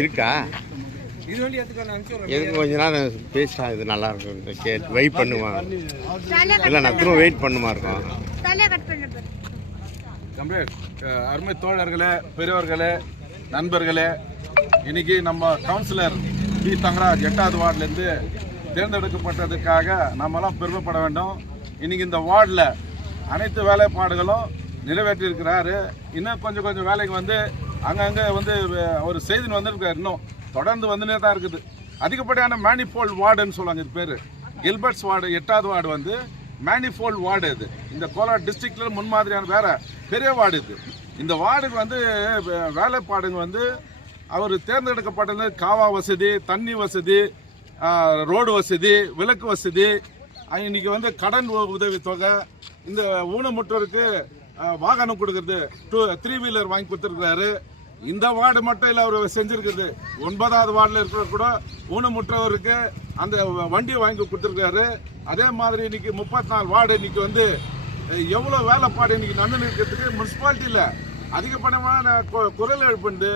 இருக்கா? எதுக்கு கொஞ்ச நேரம் பேசிட்டா இது நல்லா இருக்கும். வெயிட் பண்ணுமா இல்லை நான் திரும்ப வெயிட் பண்ணுமா இருக்கும். அருமை தோழர்களே, பெரியவர்களே, நண்பர்களே, இன்னைக்கு நம்ம கவுன்சிலர் பி தங்கராஜ் 8வது வார்டுலேருந்து தேர்ந்தெடுக்கப்பட்டதுக்காக நம்மலாம் பெருமைப்பட வேண்டும். இன்னைக்கு இந்த வார்டில் அனைத்து வேலைப்பாடுகளும் நிறைவேற்றியிருக்கிறாரு. இன்னும் கொஞ்சம் வேலைக்கு வந்து அங்கங்கே வந்து ஒரு செய்தி வந்திருக்காரு. இன்னும் தொடர்ந்து வந்துனே தான் இருக்குது. அதிகப்படியான மேனிஃபோல்ட் வார்டுன்னு சொல்லுவாங்க. இது பேர் கில்பர்ட்ஸ் வார்டு. 8வது வார்டு வந்து மேனிஃபோல்ட் வார்டு. இது இந்த கோலார் டிஸ்ட்ரிக்டில் முன்மாதிரியான வேற பெரிய வார்டு இது. இந்த வார்டுக்கு வந்து வேலைப்பாடுங்க வந்து அவர் தேர்ந்தெடுக்கப்பட்டது காவா வசதி, தண்ணி வசதி, ரோடு வசதி, விளக்கு வசதி, இன்னைக்கு வந்து கடன் உதவி தொகை, இந்த ஊனமுற்றோருக்கு வாகனம் கொடுக்கறது 3 வீலர் வாங்கி கொடுத்துருக்கிறாரு. இந்த வார்டு மட்டும் இல்லை, அவர் செஞ்சிருக்கிறது 9வது வார்டில் இருக்கிற கூட ஊனமுற்றவருக்கு அந்த வண்டியை வாங்கி கொடுத்துருக்காரு. அதே மாதிரி இன்னைக்கு 34 வார்டு இன்னைக்கு வந்து எவ்வளோ வேலைப்பாடு இன்னைக்கு நடந்து இருக்கிறதுக்கு முனிசிபாலிட்டியில் அதிகப்படியான குரல் எழுப்புண்டு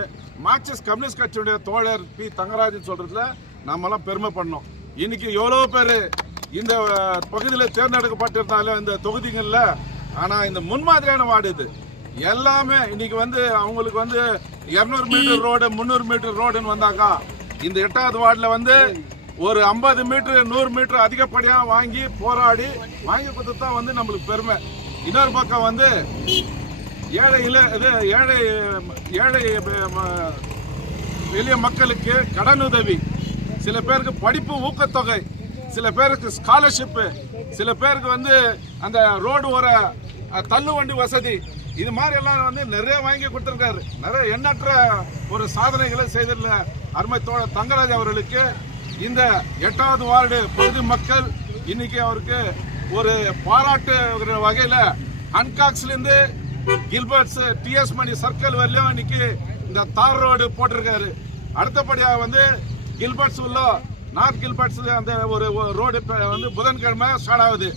மார்க்சிஸ்ட் கம்யூனிஸ்ட் கட்சியுடைய தோழர் பி தங்கராஜன் சொல்றதுல நாமெல்லாம் பெருமை பண்ணோம். இன்னைக்கு எவ்வளோ பேர் இந்த பகுதியில் தேர்ந்தெடுக்கப்பட்டிருந்தாலும் இந்த தொகுதிகளில், ஆனால் இந்த முன்மாதிரியான வார்டு இது எல்லாமே இன்னைக்கு வந்து அவங்களுக்கு வந்து 200 மீட்டர் ரோடு, 300 மீட்டர் ரோடுன்னு வந்தாக்கா இந்த 8வது வார்டில் வந்து ஒரு 50 மீட்டர் 100 மீட்டர் அதிகப்படியாக வாங்கி போராடி வாங்கி கொடுத்து தான் வந்து நம்மளுக்கு பெருமை. இன்னொரு பக்கம் வந்து ஏழை எளிய மக்களுக்கு கடனுதவி, சில பேருக்கு படிப்பு ஊக்கத்தொகை, சில பேருக்கு ஸ்காலர்ஷிப்பு, சில பேருக்கு வந்து அந்த ரோடு ஓர தள்ளுவண்டி வசதி, இது மாதிரி எல்லாம் வந்து நிறைய வாங்கி கொடுத்துருக்காரு. நிறைய எண்ணற்ற ஒரு சாதனைகளை செய்துள்ள அருமை தோழர் தங்கராஜ் அவர்களுக்கு இந்த 8வது வார்டு பகுதி மக்கள் இன்னைக்கு அவருக்கு ஒரு பாராட்டு வகையில் ஹன்காக்ஸ்லேருந்து கில்பர்ட்ஸ் டிஎஸ் மணி சர்க்கிள் வரலையும் இன்னைக்கு இந்த தார் ரோடு போட்டிருக்காரு. அடுத்தபடியாக வந்து கில்பர்ட்ஸ் உள்ள நார்த் கில்பர்ட்ஸ் அந்த ஒரு ரோடு வந்து புதன்கிழமை ஸ்டார்ட் ஆகுது.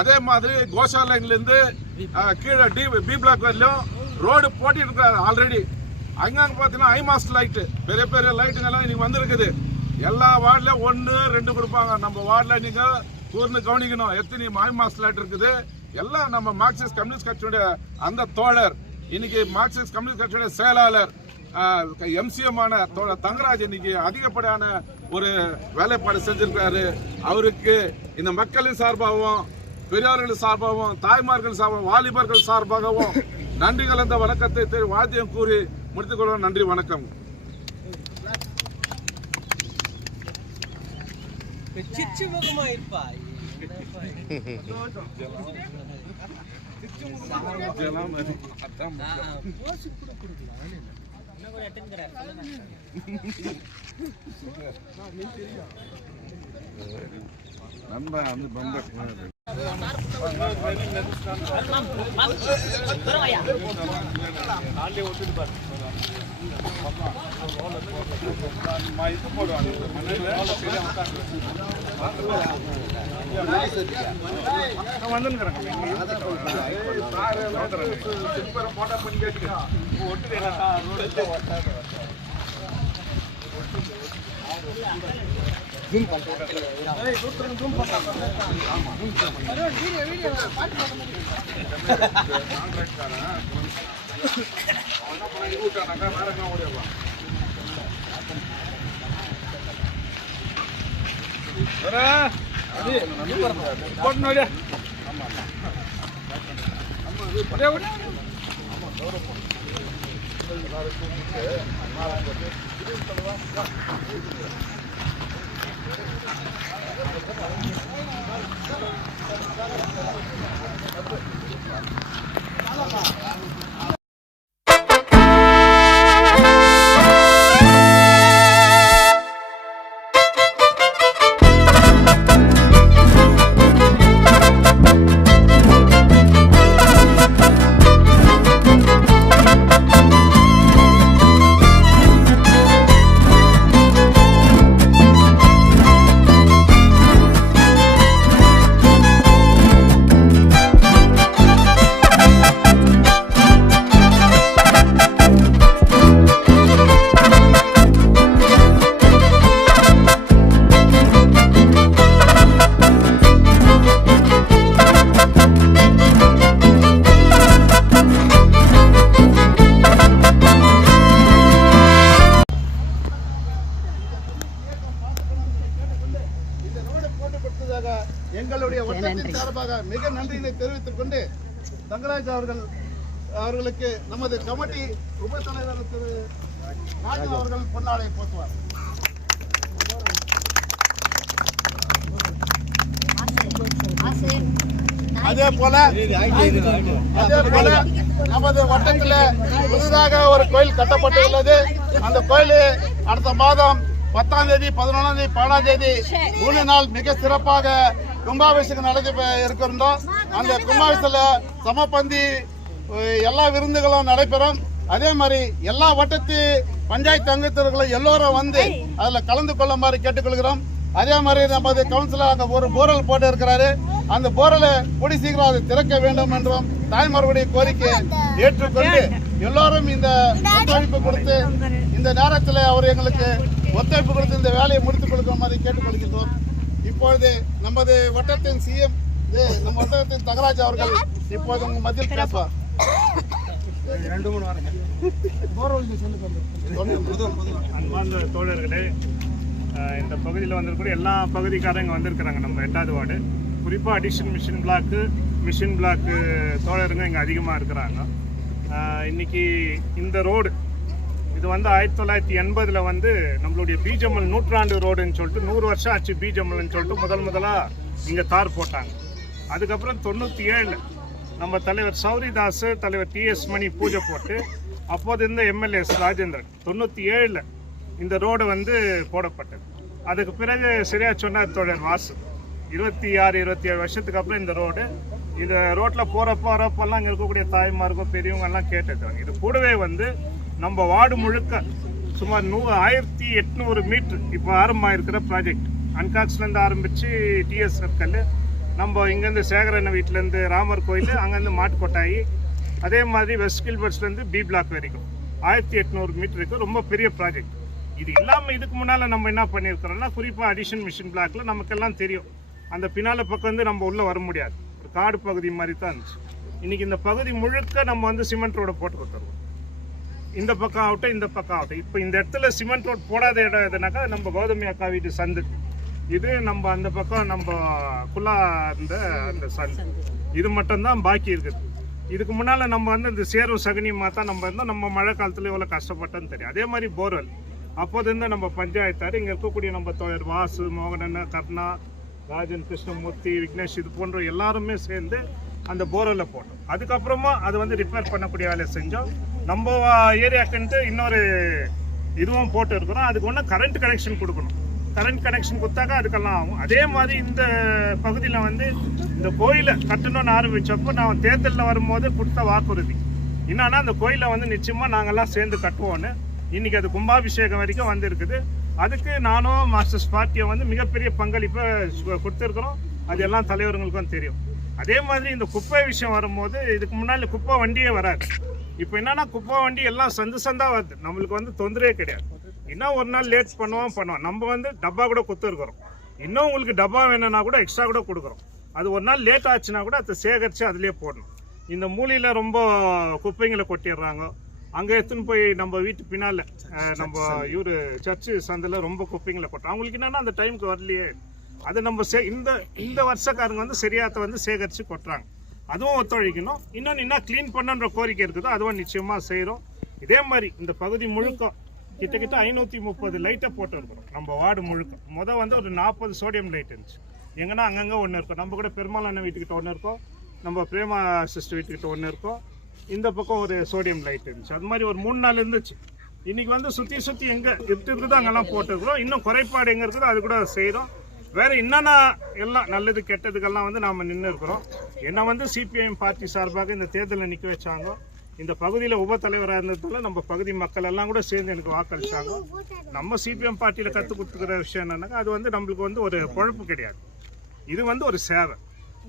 அதே மாதிரி கோஷாலைன்லேருந்து கீழே பி பிளாக் வரலையும் ரோடு போட்டிட்டு இருக்காரு ஆல்ரெடி. அங்கங்க பார்த்தீங்கன்னா ஐமாஸ்ட் லைட்டு, பெரிய பெரிய லைட்டுங்கெல்லாம் இன்னைக்கு வந்திருக்குது. எல்லா வார்டில் 1, 2 கொடுப்பாங்க. நம்ம வார்டில் நீங்கள் கூர்ந்து கவனிக்கணும் எத்தனை ஐமாஸ்ட் லைட் இருக்குது. எல்லாம் நம்ம மார்க்சிஸ்ட் கம்யூனிஸ்ட் கட்சியுடைய அந்த தோழர், இன்னைக்கு மார்க்சிஸ்ட் கம்யூனிஸ்ட் கட்சியுடைய செயலாளர் MCM ஆன தோழர் தங்கராஜ் இன்னைக்கு அதிகப்படியான ஒரு வேலைப்பாடு செஞ்சிருக்காரு. அவருக்கு இந்த மக்களின் சார்பாகவும், பெரியார்கள் சார்பாகவும், தாய்மார்கள் சார்பாகவும், வாலிபர்கள் சார்பாகவும் நன்றி கலந்த வணக்கத்தை வாத்தியம் கூறி முடித்துக் கொள்வோம். நன்றி, வணக்கம். நண்பா வந்து பம்ப இது போடுவாங்க போட்டா பண்ணி கேட்கிறேன். மிக நன்றியினை தெரிவித்துக் கொண்டு தங்கராஜ் அவர்களுக்கு நமது கமிட்டி உப தலைவர் திரு ராஜு அவர்கள் பொன்னாடை போட்டுவார். அதே போல நமது வட்டத்தில் புதிதாக ஒரு கோயில் கட்டப்பட்டுள்ளது. அந்த கோயில் அடுத்த மாதம் 10ஆம் தேதி 11ஆம் தேதி 12ஆம் தேதி 3 நாள் மிக சிறப்பாக கும்பாபிஷேகம் நடத்தி இருக்கின்றோம். அந்த கும்பாபிஷேகத்தில் சமபந்தி எல்லா விருந்துகளும் நடைபெறும். அதே மாதிரி எல்லா வட்டத்து பஞ்சாயத்து அங்கத்தினர்களும் எல்லோரும் வந்து அதில் கலந்து கொள்ளுமாறு கேட்டுக்கொள்கிறோம். அதே மாதிரி நமது கவுன்சிலர் அங்கே ஒரு போரல் போட்டு இருக்கிறாரு. அந்த போரலை கூடி சீக்கிரம் அதை திறக்க வேண்டும் என்றும் தாய்மார்களுடைய கோரிக்கையை ஏற்றுக்கொண்டு எல்லோரும் இந்த ஒத்துழைப்பு கொடுத்து இந்த நேரத்தில் அவர் எங்களுக்கு ஒத்துழைப்பு கொடுத்து இந்த வேலையை முடித்துக் கொடுக்குமாறு கேட்டுக்கொள்கின்றோம். இப்பொழுது நமது வட்டத்தின் சிஎம் நம்ம வட்டத்தின் தங்கராஜ் அவர்கள் இப்போது உங்கள் மத்தியில் பேசுவார். 2-3 வாரம் அன்பார்ந்த தோழர்களே, இந்த பகுதியில் வந்திருக்கிற எல்லா பகுதிக்காரங்க வந்திருக்கிறாங்க. நம்ம 8வது வார்டு குறிப்பாக அடிஷன் மிஷின் பிளாக்கு தோழருங்க இங்கே அதிகமாக இருக்கிறாங்க. இன்னைக்கு இந்த ரோடு இது வந்து 1980 வந்து நம்மளுடைய பீஜம்மல் நூற்றாண்டு ரோடுன்னு சொல்லிட்டு 100 வருஷம் ஆச்சு பீஜம்மல்னு சொல்லிட்டு முதலாக இங்கே தார் போட்டாங்க. அதுக்கப்புறம் 97 நம்ம தலைவர் சௌரிதாஸ், தலைவர் டிஎஸ் மணி பூஜை போட்டு அப்போது இருந்த எம்எல்ஏ ராஜேந்திரன் 97 இந்த ரோடு வந்து போடப்பட்டது. அதுக்கு பிறகு சரியா சொன்னார் தோழர் வாசு 26-27 வருஷத்துக்கு அப்புறம் இந்த ரோட்டில் போகிறப்போ வரப்பெல்லாம் இங்கே இருக்கக்கூடிய தாய்மார்க்கோ பெரியவங்க எல்லாம் கேட்டுருக்காங்க. இது கூடவே வந்து நம்ம வார்டு முழுக்க சுமார் 1800 மீட்ரு இப்போ ஆரம்பமாயிருக்கிற ப்ராஜெக்ட் அன்காக்ஸ்லேருந்து ஆரம்பித்து டிஎஸ் சர்க்கல், நம்ம இங்கேருந்து சேகரண்ண வீட்டிலேருந்து ராமர் கோயில், அங்கேருந்து மாட்டுக்கொட்டாயி, அதே மாதிரி வெஸ்ட் கில்பர்ட்ஸ்லேருந்து பி பிளாக் வரைக்கும் 1800 மீட்டருக்கு ரொம்ப பெரிய ப்ராஜெக்ட். இது இல்லாமல் இதுக்கு முன்னால் நம்ம என்ன பண்ணியிருக்கிறோம்னா குறிப்பாக அடிஷன் மிஷின் பிளாக்ல நமக்கெல்லாம் தெரியும் அந்த பின்னால பக்கம் வந்து நம்ம உள்ளே வர முடியாது, ஒரு காடு பகுதி மாதிரி தான் இருந்துச்சு. இன்றைக்கி இந்த பகுதி முழுக்க நம்ம வந்து சிமெண்ட் ரோடை போட்டு கொடுத்துருவோம். இந்த பக்கம் ஆகட்டும் இந்த பக்கம் ஆகட்டும். இப்போ இந்த இடத்துல சிமெண்ட் ரோட் போடாத இடம் எதுனாக்கா நம்ம கௌதமி அக்கா வீட்டு சந்து, இது நம்ம அந்த பக்கம் நம்ம குள்ளா இருந்த அந்த சந்து, இது மட்டும்தான் பாக்கி இருக்குது. இதுக்கு முன்னால் நம்ம வந்து இந்த சேரும் சகனியமாக தான் நம்ம இருந்தோம். நம்ம மழை காலத்தில் எவ்வளோ கஷ்டப்பட்டோன்னு தெரியும். அதே மாதிரி போர்வெல் அப்போது இருந்து நம்ம பஞ்சாயத்தார் இங்கே இருக்கக்கூடிய நம்ம தோழர் வாசு, மோகனன், கர்ணா, ராஜன், கிருஷ்ணமூர்த்தி, விக்னேஷ் இது போன்ற எல்லாருமே சேர்ந்து அந்த போர்வெல்லை போட்டோம். அதுக்கப்புறமா அதை வந்து ரிப்பேர் பண்ணக்கூடிய வேலையை செஞ்சோம். நம்ம ஏரியாக்குன்ட்டு இன்னொரு இதுவும் போட்டு இருக்கிறோம். அதுக்கு ஒன்று கரண்ட் கனெக்ஷன் கொடுக்கணும். கரண்ட் கனெக்ஷன் கொடுத்தாக்கா அதுக்கெல்லாம் ஆகும். அதே மாதிரி இந்த பகுதியில் வந்து இந்த கோயிலை கட்டணும்னு ஆரம்பித்தப்போ நான் தேர்தலில் வரும்போது கொடுத்த வாக்குறுதி என்னன்னா அந்த கோயிலை வந்து நிச்சயமாக நாங்கள்லாம் சேர்ந்து கட்டுவோன்னு. இன்றைக்கி அது கும்பாபிஷேகம் வரைக்கும் வந்துருக்குது. அதுக்கு நானும் மார்க்சிஸ்ட் பார்ட்டியை வந்து மிகப்பெரிய பங்களிப்பை கொடுத்துருக்குறோம். அது எல்லாம் தலைவர்களுக்கும் தெரியும். அதே மாதிரி இந்த குப்பை விஷயம் வரும்போது இதுக்கு முன்னாடி குப்பை வண்டியே வராது. இப்போ என்னன்னா குப்பை வண்டி எல்லாம் சந்தா வருது. நம்மளுக்கு வந்து தொந்தரவே கிடையாது. இன்னும் ஒரு நாள் லேட் பண்ணுவோம். நம்ம வந்து டப்பா கூட கொடுத்துருக்குறோம். இன்னும் உங்களுக்கு டப்பா வேணும்னா கூட எக்ஸ்ட்ரா கூட கொடுக்குறோம். அது ஒரு நாள் லேட் ஆச்சுன்னா கூட அதை சேகரித்து அதிலே போடணும். இந்த மூலையில் ரொம்ப குப்பைங்களை கொட்டிடுறாங்க. அங்கே எடுத்துன்னு போய் நம்ம வீட்டு பின்னால் நம்ம சர்ச்சு சந்தில் ரொம்ப குப்பைங்களை கொட்டுறோம். அவங்களுக்கு என்னன்னா அந்த டைமுக்கு வரலையே, அதை நம்ம இந்த வருஷக்காரங்க வந்து சரியாத்த வந்து சேகரித்து கொட்டுறாங்க. அதுவும் ஒத்துழைக்கணும். இன்னும் க்ளீன் பண்ணுன்ற கோரிக்கை இருக்குதோ அதுவும் நிச்சயமாக செய்கிறோம். இதே மாதிரி இந்த பகுதி முழுக்க கிட்டத்தட்ட 530 லைட்டை போட்டு இருக்கிறோம். நம்ம வார்டு முழுக்க வந்து ஒரு 40 சோடியம் லைட் இருந்துச்சு. எங்கன்னா அங்கங்கே ஒன்று இருக்கும். நம்ம கூட பெருமாள் அண்ணன் வீட்டுக்கிட்ட ஒன்று இருக்கும், நம்ம பிரேமா சிஸ்டர் வீட்டுக்கிட்ட ஒன்று இருக்கும். இந்த பக்கம் ஒரு சோடியம் லைட் இருந்துச்சு. அது மாதிரி ஒரு 3 நாள் இருந்துச்சு. இன்றைக்கி வந்து சுற்றி எங்கே இருக்குதோ அங்கெல்லாம் போட்டுருக்குறோம். இன்னும் குறைபாடு எங்கே இருக்குதோ அது கூட செய்கிறோம். வேறு என்னென்ன எல்லாம் நல்லது கெட்டதுக்கெல்லாம் வந்து நாம் நின்று இருக்கிறோம். என்னை வந்து சிபிஐஎம் பார்ட்டி சார்பாக இந்த தேர்தலில் நிற்க வச்சாங்க. இந்த பகுதியில் உப தலைவராக இருந்ததால நம்ம பகுதி மக்கள் எல்லாம் கூட சேர்ந்து எனக்கு வாக்களித்தாங்க. நம்ம சிபிஎம் பார்ட்டியில் கற்றுக் கொடுத்துக்கிற விஷயம் என்னன்னாக்கா அது வந்து நம்மளுக்கு வந்து ஒரு பொழப்பு கிடையாது. இது வந்து ஒரு சேவை.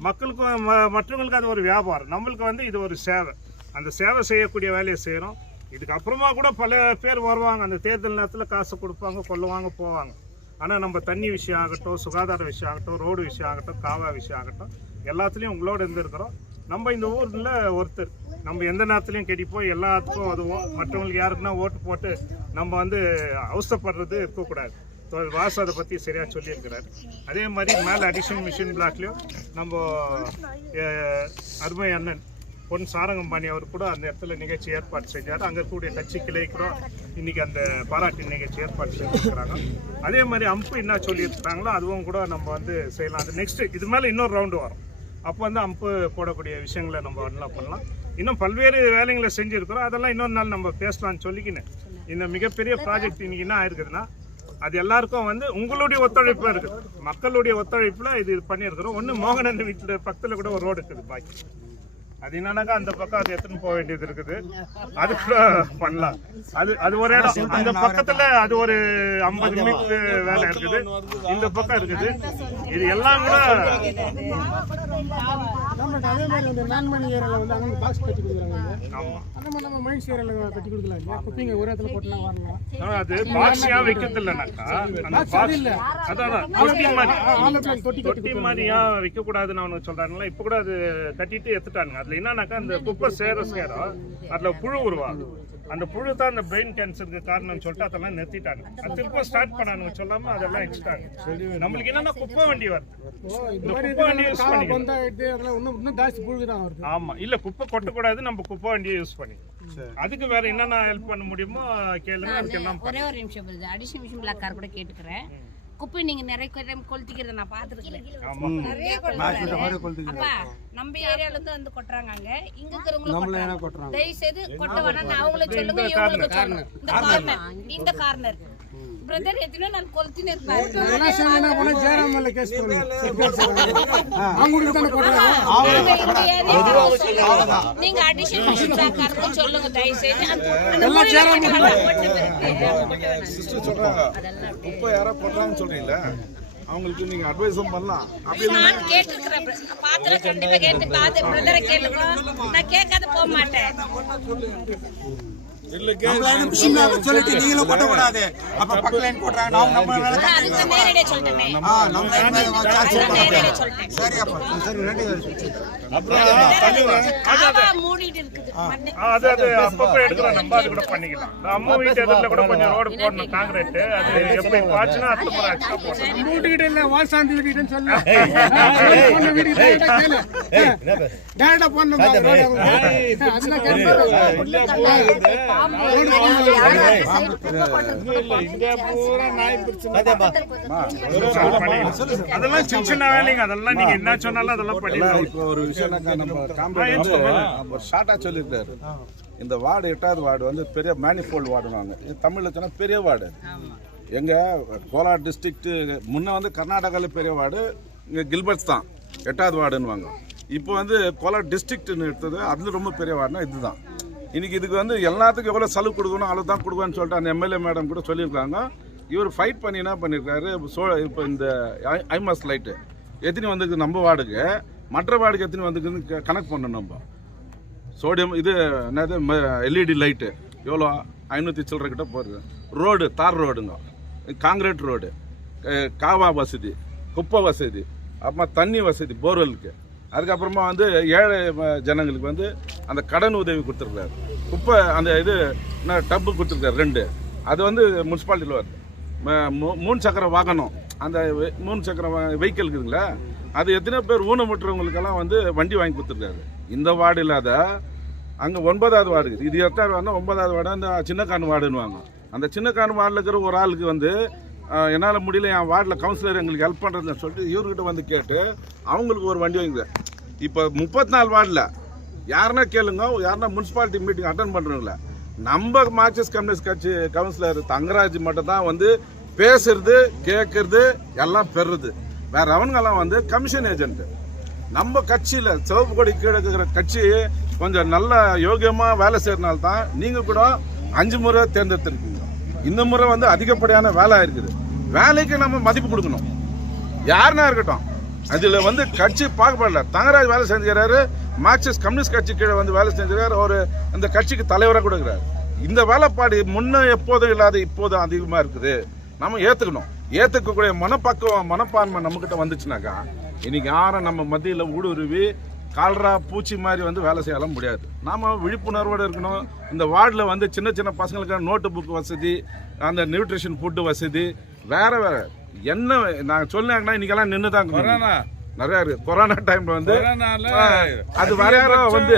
மக்களுக்கும் மற்றவங்களுக்கு அது ஒரு வியாபாரம். நம்மளுக்கு வந்து இது ஒரு சேவை. அந்த சேவை செய்யக்கூடிய வேலையை செய்கிறோம். இதுக்கப்புறமா கூட பல பேர் வருவாங்க. அந்த தேர்தல் நேரத்தில் காசு கொடுப்பாங்க, கொள்ளுவாங்க, போவாங்க. ஆனால் நம்ம தண்ணி விஷயம் ஆகட்டும், சுகாதார விஷயம் ஆகட்டும், ரோடு விஷயம் ஆகட்டும், காவா விஷயம் ஆகட்டும், எல்லாத்துலேயும் உங்களோட இருந்திருக்கிறோம். நம்ம இந்த ஊரில் ஒருத்தர் நம்ம எந்த நேரத்துலையும் கெட்டிப்போம், எல்லாத்துக்கும் உதவும். மற்றவங்களுக்கு யாருக்குன்னா ஓட்டு போட்டு நம்ம வந்து அவசரப்படுறது இருக்கக்கூடாது. வாசு அதை பற்றி சரியாக சொல்லியிருக்கிறார். அதே மாதிரி மேலே அடிஷன் மிஷின் பிளாக்லேயும் நம்ம அருமை அண்ணன் பொன் சாரங்கம்பாணி அவர் கூட அந்த இடத்துல நிகழ்ச்சி ஏற்பாடு செஞ்சார். அங்கே கூடிய கட்சி கிளை கூட இன்னைக்கு அந்த பாராட்டு நிகழ்ச்சி ஏற்பாடு செஞ்சுருக்கிறாங்க. அதே மாதிரி அம்பு என்ன சொல்லியிருக்கிறாங்களோ அதுவும் கூட நம்ம வந்து செய்யலாம். அது நெக்ஸ்ட்டு இது மேலே இன்னொரு ரவுண்டு வரும். அப்போ வந்து அம்பு போடக்கூடிய விஷயங்களை நம்ம அன்லாக் பண்ணலாம். இன்னும் பல்வேறு வேலைகளை செஞ்சுருக்கிறோம். அதெல்லாம் இன்னொரு நாள் நம்ம பேசலாம்னு சொல்லிக்கினேன். இந்த மிகப்பெரிய ப்ராஜெக்ட் இன்னைக்கு என்ன ஆயிருக்குதுன்னா அது எல்லாருக்கும் வந்து உங்களுடைய ஒத்துழைப்பு இருக்குது, மக்களுடைய ஒத்துழைப்புல இது பண்ணியிருக்கிறோம். ஒன்று மோகனன் வீட்டில் பக்கத்தில் கூட ஒரு ரோடு இருக்குது பாக்கி. அது என்னன்னாக்கா அந்த பக்கம் அது எடுத்துன்னு போக வேண்டியது இருக்குது. அது கூட பண்ணலாம். அது ஒரு இடம் அந்த பக்கத்துல அது ஒரு 50 மீட்டர் வேலை இருக்குது. இந்த பக்கம் இருக்குது. இது எல்லாம் கூட அதே மாதிரி வந்து நான்மணி ஏரியாவில் வந்து அங்கே பாக்ஸ் கட்டி கொடுக்குறாங்க. ஆமாம், அந்த மாதிரி நம்ம மைன்ஸ் ஏரியாவில் கட்டி கொடுக்கலாம் இல்லையா? குப்பைங்க ஒரு இடத்துல போட்டுலாம் வரலாம். அது பாக்ஸியா வைக்கிறது இல்லைனாக்கா அந்த பாக்ஸ் இல்லை, அதான் தொட்டி மாதிரி ஏன் வைக்கக்கூடாதுன்னு அவனுக்கு சொல்றாங்களா. இப்போ கூட அது கட்டிட்டு எடுத்துட்டானுங்க. அதுல என்னன்னாக்கா அந்த குப்பை சேரம் அதுல புழு உருவாகும். அந்த புழு தான் அந்த பிரெயின் கேன்சருக்கு காரணம்னு சொல்லிட்டு அதெல்லாம் நிறுத்திட்டாங்க. அது திரும்ப ஸ்டார்ட் பண்ணானு சொல்லாம அதெல்லாம் வச்சுட்டாங்க. நம்மளுக்கு என்னன்னா குப்பை வண்டி வருது. ஆமா, இல்ல குப்பை கொட்டக்கூடாது, நம்ம குப்பை வண்டியை யூஸ் பண்ணி அதுக்கு வேற என்னென்ன ஹெல்ப் பண்ண முடியுமோ கேளுங்க. அதுக்கெல்லாம் ஒரே ஒரு நிமிஷம் வருது. அடிஷன் மிஷின் பிளாக்கார் கூட கேட்டுக்கிறேன். குப்பை நீங்க நிறைய கொளுத்திக்கிறத நான் பாத்துருக்கேன். அப்பா நம்ம ஏரியால இருந்து வந்து கொட்டுறாங்க. அங்க இங்க இருக்கிறவங்களும் தயவு செய்து கொட்ட வேணாம். அவங்களே சொல்லுங்க, இவங்களுக்கு சொல்லுங்க. இந்த கார்னர் பிரதர் எத்தனை நான் கொளுத்தினே இருப்பேன். நீங்க அடிஷன் மிஷின் பிளாக்காருக்கு சொல்லுங்க தயவு செய்து. குப்பை யாரா போடுறாங்கன்னு சொல்றீங்களா, அவங்களுக்கு நீங்க அட்வைஸும் பண்ணலாம். நான் கேட்டுக்கிறேன். பாத்துல கண்டிப்பா கேட்டு பாத்து பிரதரை கேளுங்க. நான் கேட்காத போக மாட்டேன். சொல்லிட்டு நீங்களும் கொட்டக்கூடாது. அப்ப பக்க லைன் போடுறாங்க. அதுக்கு நேரடியா சொல்லிட்டேனே. சரி அப்ப சரி ரெடி. அப்புறம் மூடிட்டு இருக்குது. அது அப்பப்போ எடுக்கலாம். நம்ம அது கூட பண்ணிக்கலாம். அம்மா வீட்டு எதிரில் கூட கொஞ்சம் ரோடு போடணும் காங்கிரீட். அது எப்படி பாச்சுன்னா அடுத்த முறை எக்ஸ்ட்ரா போடணும். மூட்டுக்கிட்ட இல்லை, வால்சாந்தி வீட்டுன்னு சொல்லு. டேரக்டா போடணும். அதெல்லாம் சின்ன சின்ன வேலைங்க. அதெல்லாம் நீங்க என்ன சொன்னாலும் அதெல்லாம் பண்ணிடலாம். இப்போ ஒரு விஷயம் நம்ம ஷார்ட்டா சொல்லியிருக்காரு. இந்த வார்டு 8வது வார்டு வந்து பெரிய மேனிஃபோல்டு வார்டுவாங்க. இது தமிழ்ல சொன்னா பெரிய வார்டு. எங்க கோலார் டிஸ்ட்ரிக்ட் முன்ன வந்து கர்நாடகாவில் பெரிய வார்டு, இங்க கில்பர்ட்ஸ் தான் 8வது வார்டுன்னுவாங்க. இப்போ வந்து கோலார் டிஸ்ட்ரிக்ட்னு எடுத்தது அதுல ரொம்ப பெரிய வார்டுனா இதுதான். இன்னைக்கு இதுக்கு வந்து எல்லாத்துக்கும் எவ்வளோ செலவு கொடுக்கணும் அவ்வளோ தான் கொடுக்குவேன்னு சொல்லிட்டு அந்த எம்எல்ஏ மேடம் கூட சொல்லியிருக்காங்க. இவர் ஃபைட் பண்ணி என்ன பண்ணியிருக்காரு, இப்போ இந்த ஐமாஸ் லைட்டு எத்தனை வந்துருக்கு நம்ம வார்டுக்கு, மற்ற வார்டுக்கு எத்தனை வந்துக்குன்னு கனெக்ட் பண்ணணும். நம்ம சோடியம் இது என்னது எல்இடி லைட்டு எவ்வளோ 500 சில்லரை கிட்ட போகிறது. ரோடு தார் ரோடுங்க, காங்கிரீட் ரோடு, காவா வசதி, குப்பை வசதி, அப்புறமா தண்ணி வசதி போர்வெலுக்கு. அதுக்கப்புறமா வந்து ஏழை ஜனங்களுக்கு வந்து அந்த கடன் உதவி கொடுத்துருக்காரு. குப்பை அந்த இது என்ன டப்பு கொடுத்துருக்காரு 2. அது வந்து முனிசிபாலிட்டியில் வருது. 3 சக்கர வாகனம், அந்த 3 சக்கர வெஹிக்கிள் இருக்குதுங்களா, அது எத்தனை பேர் ஊனமுற்றவங்களுக்கெல்லாம் வந்து வண்டி வாங்கி கொடுத்துருக்காரு. இந்த வார்டு இல்லாத அங்கே 9வது வார்டு இருக்குது. இது 8வது வார்டுனா 9வது வார்டு அந்த சின்னக்கான் வார்டுன்னுவாங்க. அந்த சின்னக்கான் வார்டில் இருக்கிற ஒரு ஆளுக்கு வந்து என்னால் முடியல, என் வார்டில் கவுன்சிலர் எங்களுக்கு ஹெல்ப் பண்ணுறதுன்னு சொல்லிட்டு இவர்கிட்ட வந்து கேட்டு அவங்களுக்கு ஒரு வண்டி வாங்குது. இப்போ 34 வார்டில் யாருன்னா கேளுங்க, யாருன்னா முனிசிபாலிட்டி மீட்டிங் அட்டன் பண்ணுறவங்கள நம்ம மார்க்சிஸ்ட் கம்யூனிஸ்ட் கட்சி கவுன்சிலர் தங்கராஜ் மட்டும் தான் வந்து பேசுறது கேட்கறது எல்லாம் பெறுறது. வேற அவங்கெல்லாம் வந்து கமிஷன் ஏஜென்ட். நம்ம கட்சியில் சிவப்பு கொடி கீழே இருக்கிற கட்சி கொஞ்சம் நல்ல யோகியமாக வேலை செய்யறதுனால தான் நீங்கள் கூட 5 முறை தேர்ந்தெடுத்திருக்கீங்க. இந்த முறை வந்து அதிகப்படியான வேலை இருக்குது. வேலைக்கு நம்ம மதிப்பு கொடுக்கணும், யாருன்னா இருக்கட்டும். அதில் வந்து கட்சி பார்க்கப்படல. தங்கராஜ் வேலை செஞ்சுக்கிறாரு, மார்க்சிஸ்ட் கம்யூனிஸ்ட் கட்சி கீழே வந்து வேலை செஞ்சுக்கிறாரு. ஒரு இந்த கட்சிக்கு தலைவராக கொடுக்குறாரு. இந்த வேலைப்பாடு முன்ன எப்போதும் இல்லாத இப்போதும் அதிகமாக இருக்குது. நம்ம ஏற்றுக்கணும். ஏற்றுக்கக்கூடிய மனப்பக்குவம் மனப்பான்மை நம்மக்கிட்ட வந்துச்சுனாக்கா இன்னைக்கு யாரும் நம்ம மத்தியில் ஊடுருவி கால்ரா பூச்சி மாதிரி வந்து வேலை செய்யலாம் முடியாது. நாம் விழிப்புணர்வோடு இருக்கணும். இந்த வார்டில் வந்து சின்ன சின்ன பசங்களுக்கு நோட்டு புக் வசதி, அந்த நியூட்ரிஷன் ஃபுட்டு வசதி, வேற வேற என்ன நான் சொன்னாங்கன்னா இன்னைக்கெல்லாம் நின்று தான் நிறைய இருக்கு. கொரோனா டைம்ல வந்து அது வரையாரோ வந்து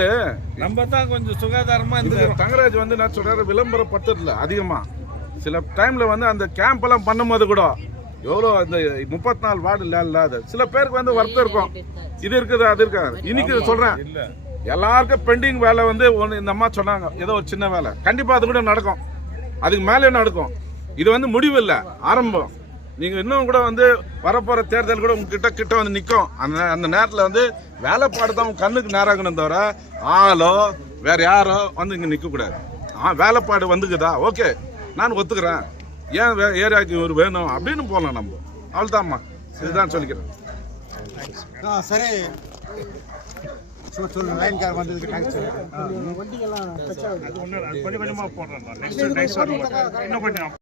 நம்ம தான் கொஞ்சம் சுகாதாரமா தங்கராஜ் வந்து நான் சொல்றாரு விளம்பரப்படுத்தல அதிகமா. சில டைம்ல வந்து அந்த கேம்ப் எல்லாம் பண்ணும்போது கூட எவ்வளோ அந்த 34 வார்டு இல்லாத சில பேருக்கு வந்து வருத்தம் இருக்கும், இது இருக்குது அது இருக்காது. இன்னைக்கு சொல்றேன் எல்லாருக்கும் பெண்டிங் வேலை வந்து ஒன்று இந்த அம்மா சொன்னாங்க, ஏதோ ஒரு சின்ன வேலை கண்டிப்பா அது கூட நடக்கும், அதுக்கு மேலே நடக்கும். இது வந்து முடிவு இல்லை, ஆரம்பம். நீங்க இன்னும் கூட வந்து வரப்போற தேர்தல் கூட உங்க கிட்ட வந்து நிற்கும். அந்த நேரத்தில் வந்து வேலைப்பாடு தான் உங்க கண்ணுக்கு நேராகணும் தவிர ஆளோ வேற யாரோ வந்து இங்க நிற்க கூடாது. வேலைப்பாடு வந்துக்குதா, ஓகே நான் ஒத்துக்கிறேன், ஏன் ஏரியாவுக்கு ஒரு வேணும் அப்படின்னு போகலாம் நம்ம. அவ்வளோதான்மா, இதுதான் சொல்லிக்கிறேன். சரி சொல்லுங்க. லைன்கார் வந்ததுக்கு தேங்க்ஸ். வண்டிகள்லாம் அது ஒன்று கொஞ்சம் கொஞ்சமாக போடுறோம். நெக்ஸ்ட் வரும்போது இன்னும் கொஞ்சம்